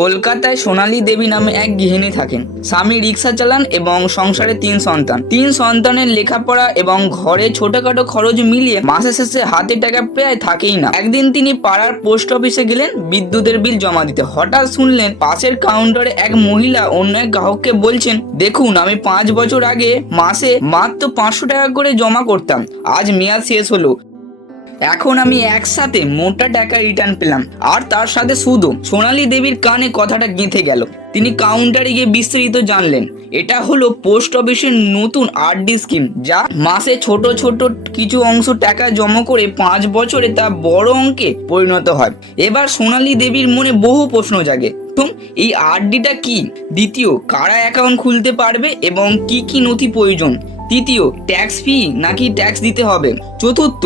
কলকাতায় সোনালী দেবী নামে এক গৃহিণী থাকেন। স্বামী রিক্সা চালান এবং সংসারে তিন সন্তান। তিন সন্তানের লেখাপড়া এবং ঘরে ছোটখাটো খরচ মিলিয়ে মাসে শেষে হাতে টাকা প্রায় থাকেই না। একদিন তিনি পাড়ার পোস্ট অফিসে গেলেন, বিদ্যুতের বিল জমা দিতে। হঠাৎ শুনলেন পাশের কাউন্টারে এক মহিলা অন্য এক গ্রাহককে বলছেন, দেখুন, আমি পাঁচ বছর আগে মাসে মাত্র পাঁচশো টাকা করে জমা করতাম। আজ মেয়াদ শেষ হলো। এখন আমি একসাথে মোটা টাকা রিটার্ন পেলাম, আর তার সাথে সুদও সোনালী দেবীর কানে কথাটা গেঁথে গেল। তিনি কাউন্টারে গিয়ে বিস্তারিত জানলেন, এটা হলো পোস্ট অফিসের নতুন আরডি স্কিম, যা মাসে ছোট ছোট কিছু অংশ টাকা জমা করে পাঁচ বছরে তা বড় অঙ্কে পরিণত হয়। এবার সোনালী দেবীর মনে বহু প্রশ্ন জাগে। প্রথম, এই আরডিটা কি? দ্বিতীয়, কারা অ্যাকাউন্ট খুলতে পারবে? এবং কি কি নথি প্রয়োজন? তৃতীয় ট্যাক্স ফি নাকি ট্যাক্স দিতে হবে? চতুর্থ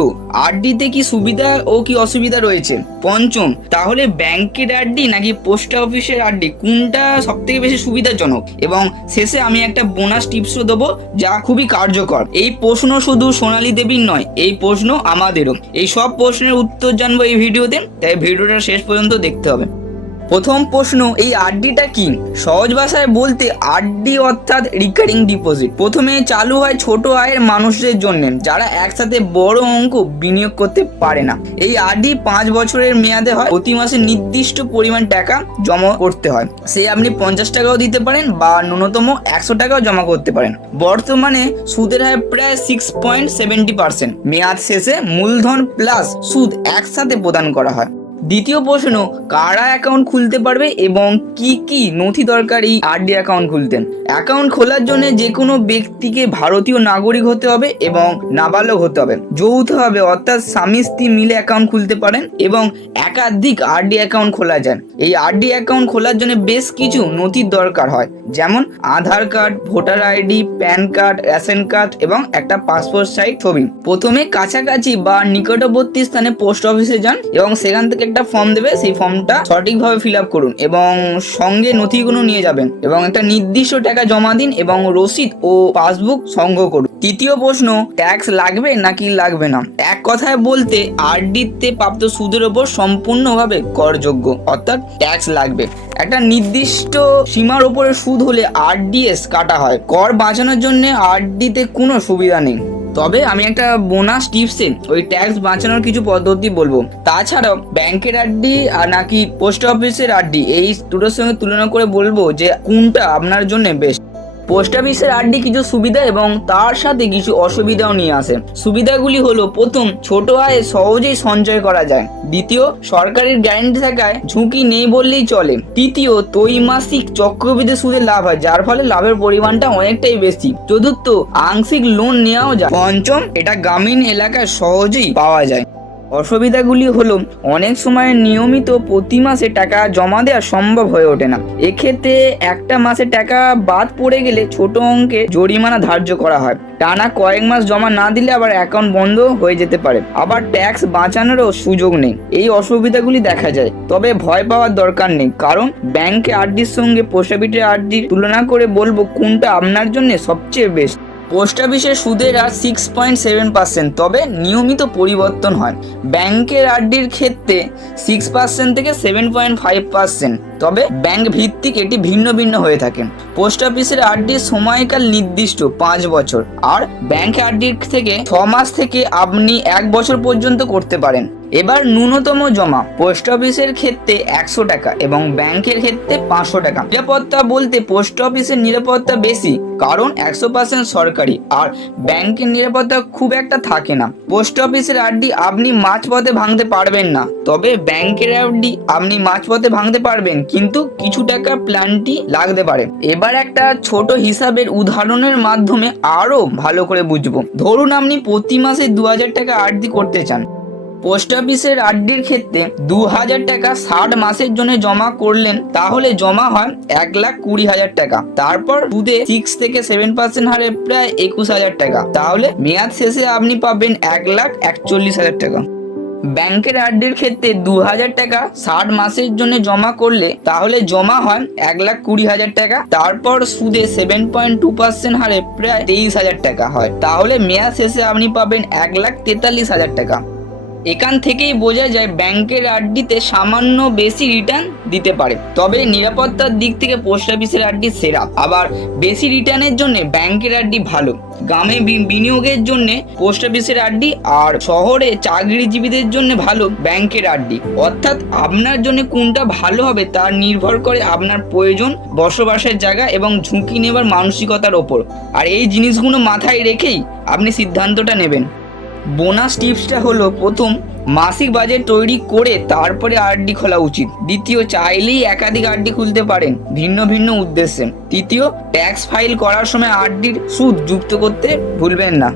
আরডিতে কি সুবিধা ও কি অসুবিধা রয়েছে? পঞ্চম, তাহলে ব্যাংকের আরডি নাকি পোস্ট অফিসের আরডি কোনটা সব থেকে বেশি সুবিধাজনক? এবং শেষে আমি একটা বোনাস টিপসও দেবো, যা খুবই কার্যকর। এই প্রশ্ন শুধু সোনালী দেবীর নয়, এই প্রশ্ন আমাদেরও। এই সব প্রশ্নের উত্তর জানব এই ভিডিওতে, তাই ভিডিওটা শেষ পর্যন্ত দেখতে হবে। প্রথম প্রশ্ন, এই আরডিটা কি? সহজ ভাষায় বলতে আরডি অর্থাৎ রিকারিং ডিপোজিট প্রথমে চালু হয় ছোট আয়ের মানুষদের জন্য, যারা একসাথে বড় অঙ্ক বিনিয়োগ করতে পারে না। এই আরডি পাঁচ বছরের মেয়াদে হয়, প্রতি মাসে নির্দিষ্ট পরিমাণ টাকা জমা করতে হয়। সে আপনি পঞ্চাশ টাকাও দিতে পারেন বা ন্যূনতম একশো টাকাও জমা করতে পারেন। বর্তমানে সুদের হার প্রায় সিক্স পয়েন্ট সেভেন্টি পার্সেন্ট মেয়াদ শেষে মূলধন প্লাস সুদ একসাথে প্রদান করা হয়। দ্বিতীয় প্রশ্ন, কারা অ্যাকাউন্ট খুলতে পারবে এবং কি কি নথি দরকার এই আরডি অ্যাকাউন্ট খুলতেন অ্যাকাউন্ট খোলার জন্য যে কোনো ব্যক্তিকে ভারতীয় নাগরিক হতে হবে এবং নাবালক হতে হবে। যৌথভাবে অর্থাৎ স্বামী স্ত্রী মিলে অ্যাকাউন্ট খুলতে পারেন এবং একাধিক আরডি অ্যাকাউন্ট খোলা যায়। এই আরডি অ্যাকাউন্ট খোলার জন্য বেশ কিছু নথির দরকার হয়। যেমন Aadhaar card, voter ID pan card, ration card এবং একটা পাসপোর্ট সাইজ ছবি। প্রথমে কাছাকাছি বা নিকটবর্তী স্থানে পোস্ট অফিসে যান এবং সেখান থেকে একটা ফর্ম দেবে, সেই ফর্মটা সঠিকভাবে ফিল আপ করুন এবং সঙ্গে নথিগুলো নিয়ে যাবেন এবং একটা নির্দিষ্ট টাকা জমা দিন এবং রসিদ ও পাসবুক সংগ্রহ করুন। তৃতীয় প্রশ্ন ট্যাক্স লাগবে নাকি লাগবে না? এক কথায় বলতে, আরডিতে প্রাপ্ত সুদের ওপর সম্পূর্ণভাবে করযোগ্য, অর্থাৎ ট্যাক্স লাগবে। একটা নির্দিষ্ট সীমার ওপরে সুদ হলে আরডিএস কাটা হয়। কর বাঁচানোর জন্য আরডিতে কোনো সুবিধা নেই। তবে আমি একটা বোনাস টিপসে ওই ট্যাক্স বাঁচানোর কিছু পদ্ধতি বলব। তাছাড়াও ব্যাংকের আড্ডি আর নাকি পোস্ট অফিসের আড্ডি এই দুটোর সঙ্গে তুলনা করে বলব যে কোনটা আপনার জন্য বেস্ট পোস্ট অফিসের আরডি কিছু সুবিধা এবং তার সাথে কিছু অসুবিধাও নিয়ে আসে। সুবিধাগুলি হলো, প্রথম, ছোট আয়ে সহজেই সঞ্চয় করা যায়। দ্বিতীয়, সরকারের গ্যারান্টি থাকায় ঝুঁকি নেই বললেই চলে। তৃতীয়, ত্রৈমাসিক চক্রবৃদ্ধি সুদে লাভ হয়, যার ফলে লাভের পরিমাণটা অনেকটাই বেশি। চতুর্থ, আংশিক লোন নেওয়াও যায়। পঞ্চম, এটা গ্রামীণ এলাকায় সহজেই পাওয়া যায়। অসুবিধাগুলি হলো, অনেক সময় নিয়মিত প্রতি মাসে টাকা জমা দেওয়া সম্ভব হয়ে ওঠে না। এক্ষেত্রে একটা মাসে টাকা বাদ পড়ে গেলে ছোট অঙ্কে জরিমানা ধার্য করা হয়। টানা কয়েক মাস জমা না দিলে আবার অ্যাকাউন্ট বন্ধ হয়ে যেতে পারে। আবার ট্যাক্স বাঁচানোরও সুযোগ নেই। এই অসুবিধাগুলি দেখা যায়। তবে ভয় পাওয়ার দরকার নেই। কারণ ব্যাংকে আরডির সঙ্গে পোস্ট অফিসের তুলনা করে বলব কোনটা আপনার জন্য সবচেয়ে বেস্ট পোস্ট অফিসের সুদের আর সিক্স পয়েন্ট সেভেন পার্সেন্ট তবে নিয়মিত পরিবর্তন হয়। ব্যাংকের আরডির ক্ষেত্রে সিক্স পার্সেন্ট থেকে সেভেন পয়েন্ট ফাইভ পার্সেন্ট তবে ব্যাংক ভিত্তিক এটি ভিন্ন ভিন্ন হয়ে থাকে। পোস্ট অফিসের আরডির সময়কাল নির্দিষ্ট পাঁচ বছর। আর ব্যাংক আরডির থেকে ছ মাস থেকে আপনি এক বছর পর্যন্ত করতে পারেন। এবার ন্যূনতম জমা পোস্ট অফিসের ক্ষেত্রে একশো টাকা এবং ব্যাংকের ক্ষেত্রে পাঁচশো টাকা। নিরাপত্তা বলতে পোস্ট অফিসের নিরাপত্তা বেশি, কারণ একশো পার্সেন্ট সরকারি আর ব্যাংকের নিরাপত্তা খুব একটা থাকে না। পোস্ট অফিসের আরডি আপনি মাঝপথে ভাঙতে পারবেন না, তবে ব্যাংকের আরডি আপনি মাঝপথে ভাঙতে পারবেন কিন্তু কিছু টাকা প্ল্যানটি লাগতে পারে। এবার একটা ছোট হিসাবের উদাহরণের মাধ্যমে আরও ভালো করে বুঝব। ধরুন আপনি প্রতি মাসে দু হাজার টাকা আরডি করতে চান। পোস্ট অফিসের আরডির ক্ষেত্রে দু হাজার টাকা ষাট মাসের জন্য জমা করলেন, তাহলে জমা হয় এক লাখ কুড়ি হাজার টাকা। তারপর সুদে সিক্স থেকে সেভেন পার্সেন্ট হারে প্রায় একুশ হাজার টাকা। তাহলে মেয়াদ শেষে আপনি পাবেন এক লাখ একচল্লিশ হাজার টাকা। ব্যাংকের আরডির ক্ষেত্রে দু হাজার টাকা ষাট মাসের জন্য জমা করলে তাহলে জমা হয় এক লাখ কুড়ি হাজার টাকা। তারপর সুদে সেভেন পয়েন্ট টু পার্সেন্ট হারে প্রায় তেইশ হাজার টাকা হয়। তাহলে মেয়াদ শেষে আপনি পাবেন এক লাখ তেতাল্লিশ হাজার টাকা। এখান থেকেই বোঝা যায় ব্যাংকের আরডিতে সামান্য বেশি রিটার্ন দিতে পারে। তবে নিরাপত্তার দিক থেকে পোস্ট অফিসের আরডি সেরা। আবার বেশি রিটার্নের জন্য ব্যাংকের আরডি ভালো। গ্রামে বিনিয়োগের জন্য পোস্ট অফিসের আড্ডি আর শহরে চাকরিজীবীদের জন্য ভালো ব্যাংকের আড্ডি। অর্থাৎ আপনার জন্য কোনটা ভালো হবে তার নির্ভর করে আপনার প্রয়োজন, বসবাসের জায়গা এবং ঝুঁকি নেবার মানসিকতার ওপর। আর এই জিনিসগুলো মাথায় রেখেই আপনি সিদ্ধান্তটা নেবেন। বোনাস টিপসটা হলো, প্রথম, মাসিক বাজেট তৈরি করে তারপরে আরডি খোলা উচিত। দ্বিতীয়, চাইলেই একাধিক আরডি খুলতে পারেন, ভিন্ন ভিন্ন উদ্দেশ্যে। তৃতীয় ট্যাক্স ফাইল করার সময় আরডির সুদ যুক্ত করতে ভুলবেন না।